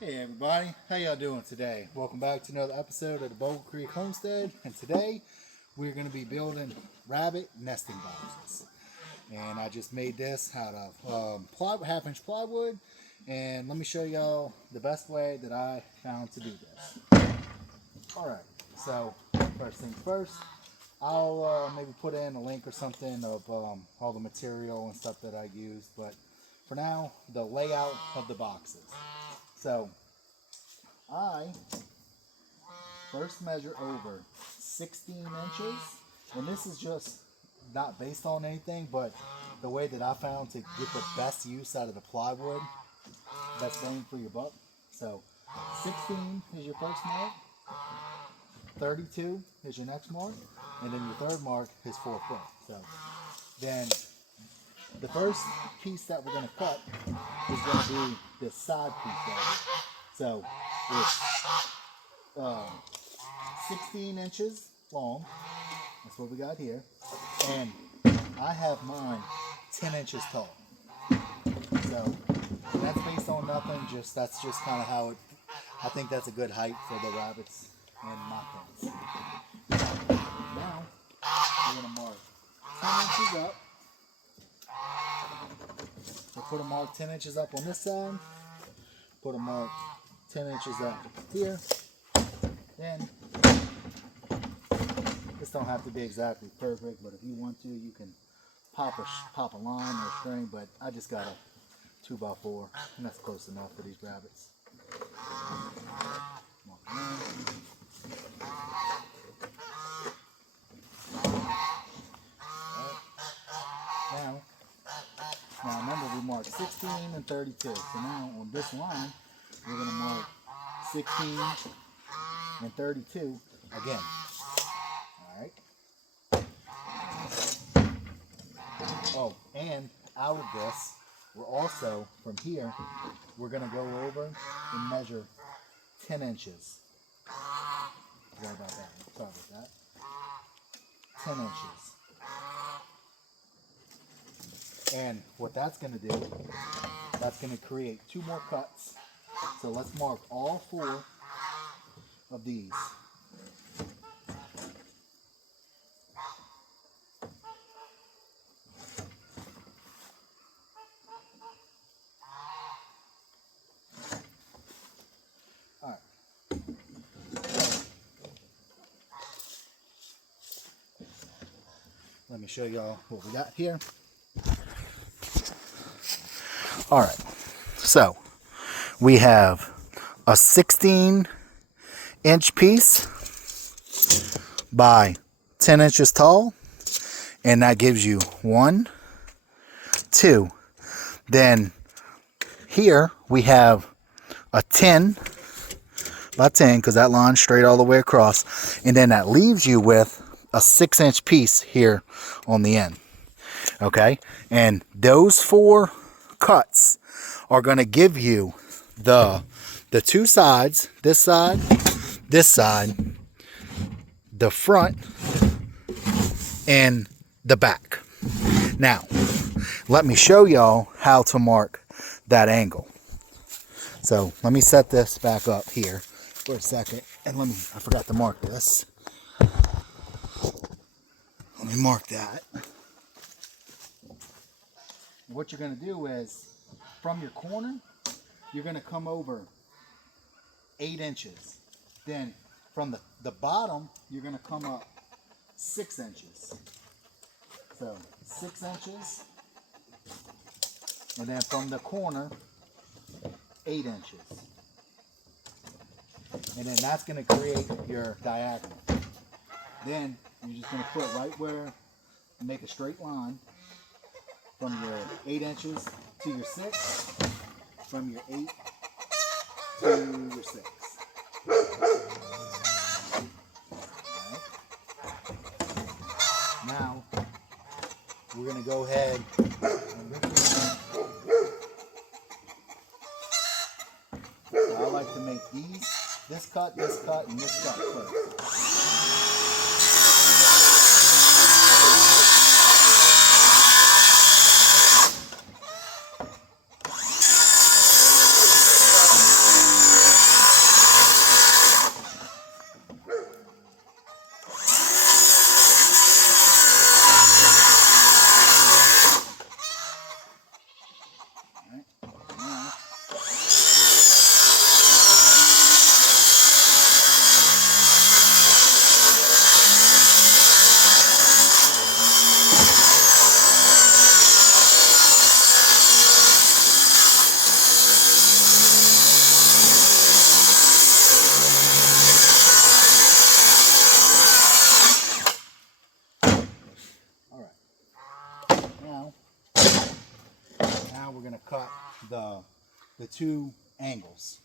Hey everybody, how y'all doing today? Welcome back to another episode of the Boulder Creek Homestead, and today we're going to be building rabbit nesting boxes. And I just made this out of half-inch plywood, and let me show y'all the best way that I found to do this. Alright, so first things first, I'll maybe put in a link or something of all the material and stuff that I used, but for now, the layout of the boxes. So I first measure over 16 inches, and this is just not based on anything, but the way that I found to get the best use out of the plywood, best bang for your buck. So 16 is your first mark, 32 is your next mark, and then your third mark is 4 foot. So then the first piece that we're going to cut is going to be this side piece right here. So it's 16 inches long. That's what we got here. And I have mine 10 inches tall. So that's based on nothing. That's just kind of how it. I think that's a good height for the rabbits and my pets. Now we're going to mark 10 inches up. So put a mark 10 inches up on this side, put a mark 10 inches up here, then this don't have to be exactly perfect, but if you want to, you can pop a line or a string, but I just got a 2x4, and that's close enough for these rabbits. Now remember, we marked 16 and 32. So now on this line, we're going to mark 16 and 32 again. Alright. Oh, and out of this, we're also, from here, we're going to go over and measure 10 inches. Sorry about that. Sorry about that. 10 inches. And what that's going to do, that's going to create 2 more cuts. So let's mark all 4 of these. All right. Let me show y'all what we got here. All right, so we have a 16-inch piece by 10 inches tall, and that gives you 1, 2. Then here we have a 10 by 10, because that line's straight all the way across, and then that leaves you with a 6-inch piece here on the end. Okay, and those 4 cuts are going to give you the 2 sides, this side, the front, and the back. Now, let me show y'all how to mark that angle. So let me set this back up here for a second, and I forgot to mark this. Let me mark that. What you're going to do is, from your corner, you're going to come over 8 inches. Then from the bottom, you're going to come up 6 inches. So 6 inches. And then from the corner, 8 inches. And then that's going to create your diagonal. Then you're just going to put right where, make a straight line. From your 8 inches to your 6, from your 8 to your 6. Right. Now, we're going to go ahead and rip this. So I like to make this cut, and this cut first. two angles.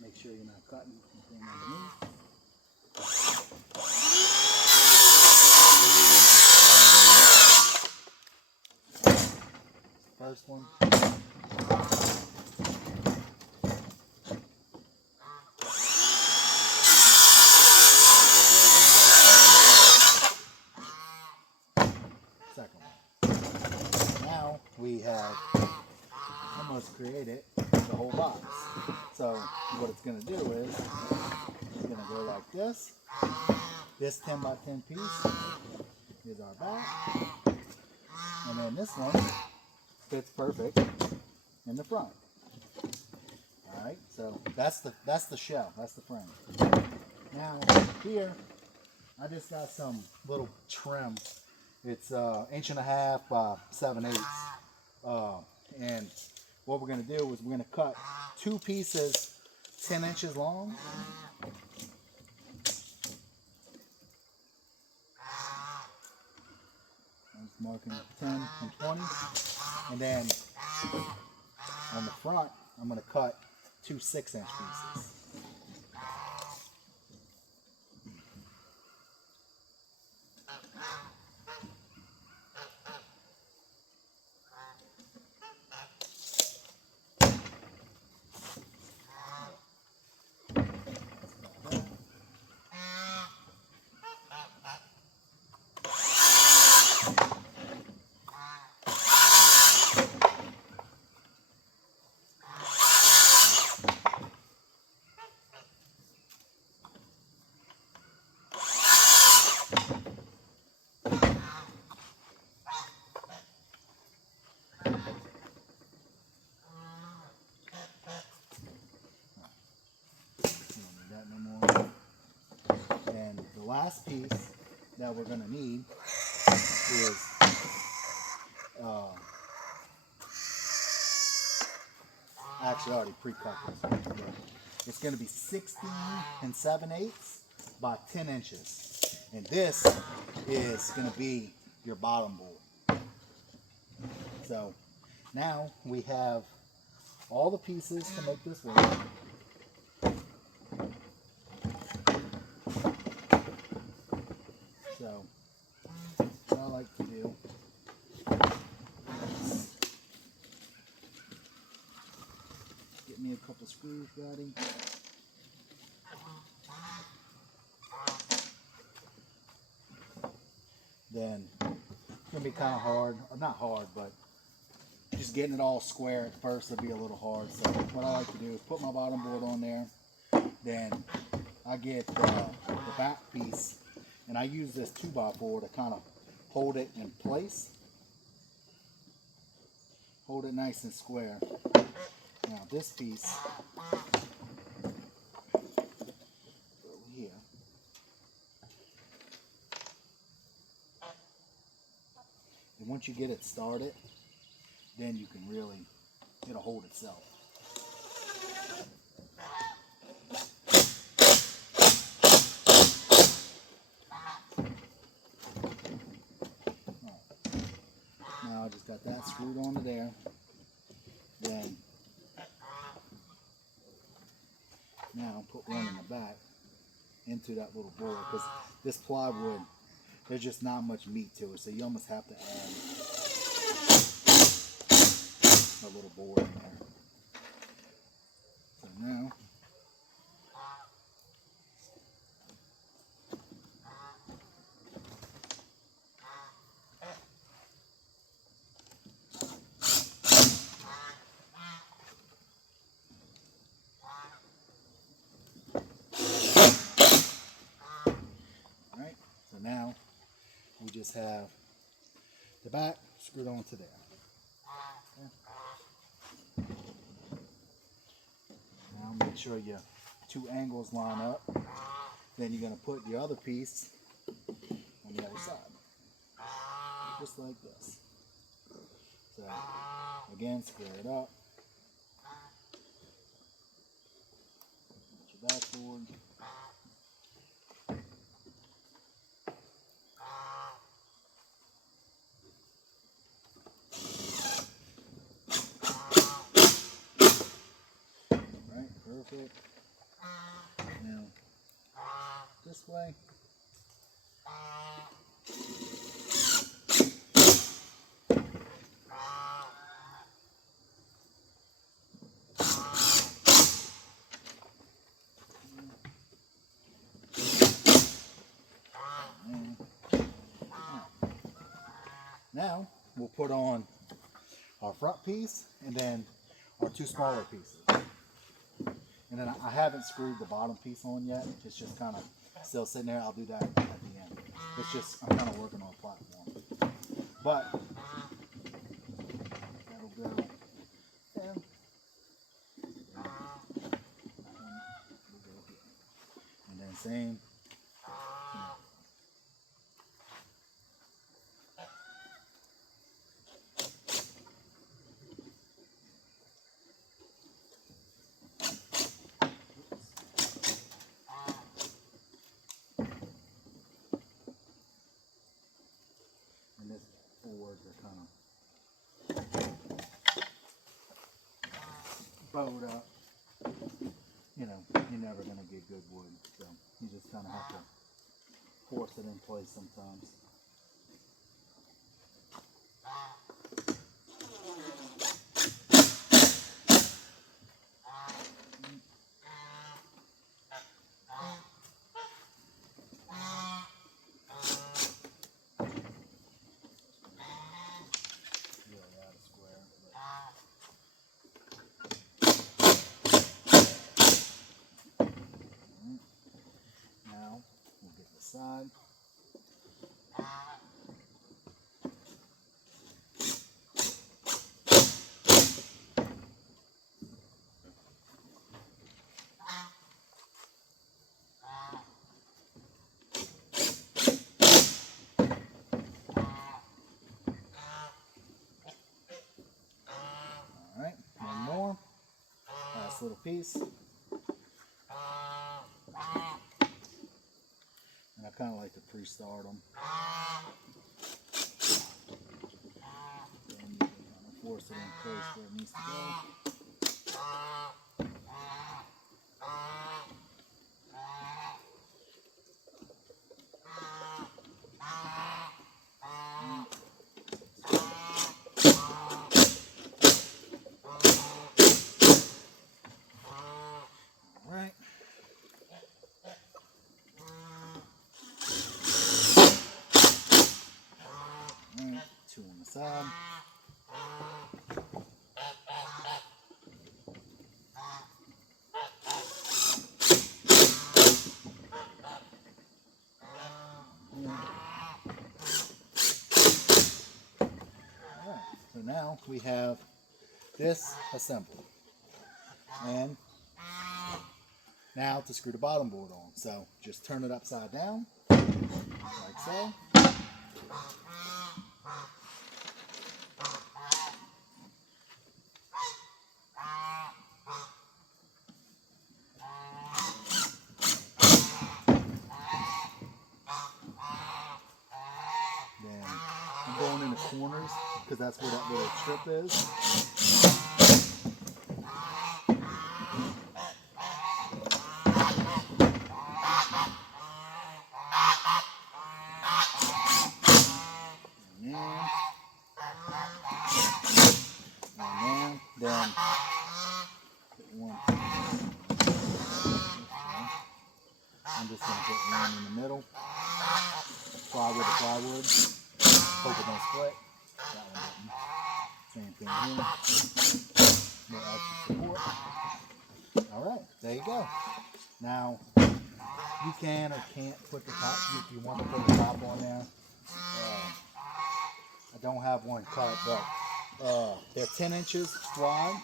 Make sure you're not cutting anything underneath. First one. Second one. Now we have almost created the whole box. So what it's going to do is it's going to go like this. This 10 by 10 piece is our back. And then this one fits perfect in the front. Alright, so that's the shell, that's the frame. Now here I just got some little trim. It's 1.5 inches by 7/8. And what we're going to do is we're going to cut two pieces 10 inches long. I'm just marking 10 and 20. And then on the front, I'm going to cut two 6-inch pieces. And the last piece that we're going to need is actually I already pre-cut this one, but it's going to be 16 7/8 by 10 inches. And this is going to be your bottom board. So now we have all the pieces to make this work. So what I like to do is get me a couple screws ready. Then it's going to be kind of hard, or not hard, but just getting it all square at first will be a little hard. So what I like to do is put my bottom board on there. Then I get the back piece. And I use this 2x4 to kind of hold it in place. Hold it nice and square. Now this piece over here. And once you get it started, then you can really, it'll hold itself. Now I just got that screwed onto there. Then now put one in the back into that little board, because this plywood, there's just not much meat to it, so you almost have to add a little board in there. So now we just have the back screwed onto there. Okay. Now make sure your two angles line up. Then you're going to put the other piece on the other side. Just like this. So again, square it up. Put your backboard. quick. Now, this way. Now we'll put on our front piece and then our two smaller pieces. And then I haven't screwed the bottom piece on yet. It's just kind of still sitting there. I'll do that at the end. It's just, I'm kind of working on a platform. But that'll go in. And then same. Boards are kind of bowed up. You know, you're never going to get good wood, so you just kind of have to force it in place sometimes. Side. All right, one more. Last little piece. And I kind of like to pre-start them. Then you can kind of force it in place where it needs to go. All right. Two on the side. Alright, so now we have this assembled. And now to screw the bottom board on. So just turn it upside down, like so. Going in the corners because that's where that little strip is. And then put one. I'm just going to put one in the middle. Plywood to plywood. Hope it don't split. That one didn't. Same thing here. More extra support. Alright, there you go. Now, you can or can't put the top, if you want to put the top on there. I don't have one cut, but they're 10 inches wide.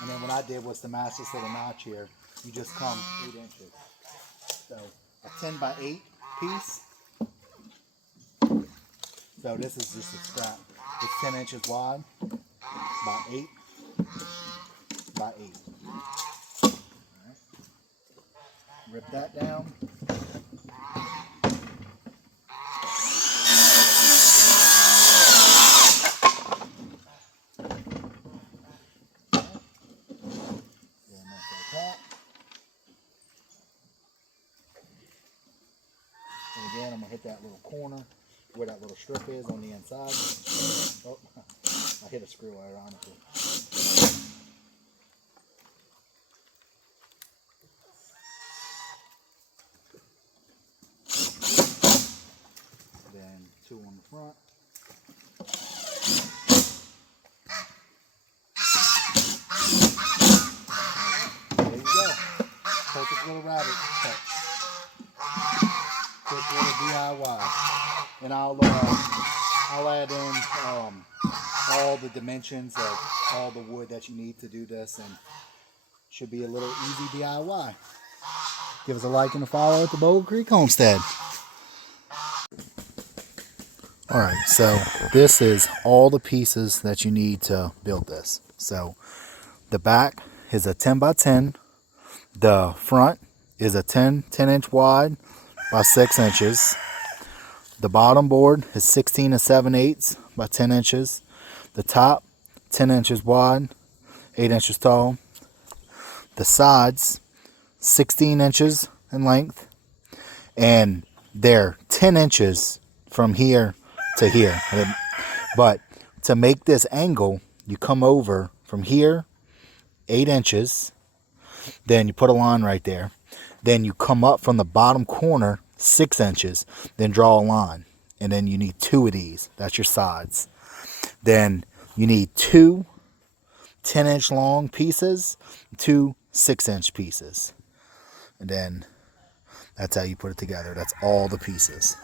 And then what I did was to match this little notch here, you just come 8 inches. So, a 10 by 8 piece. So this is just a scrap. It's 10 inches wide, by 8 by 8. All right. Rip that down. Then that's like that. that little corner where that little strip is on the inside. Oh, I hit a screw ironically. Then 2 on the front. There you go. Perfect little rabbit cut. Quick little DIY. And I'll add in all the dimensions of all the wood that you need to do this, and should be a little easy DIY. Give us a like and a follow at the Bold Creek Homestead. Alright, so this is all the pieces that you need to build this. So the back is a 10 by 10. The front is a 10 inch wide by 6 inches. The bottom board is 16 7/8 by 10 inches. The top 10 inches wide, 8 inches tall. The sides 16 inches in length, and they're 10 inches from here to here. But to make this angle, you come over from here 8 inches, then you put a line right there, then you come up from the bottom corner 6 inches, then draw a line, and then you need 2 of these. That's your sides. Then you need 2 10-inch long pieces, 2 6-inch pieces, and then that's how you put it together. That's all the pieces.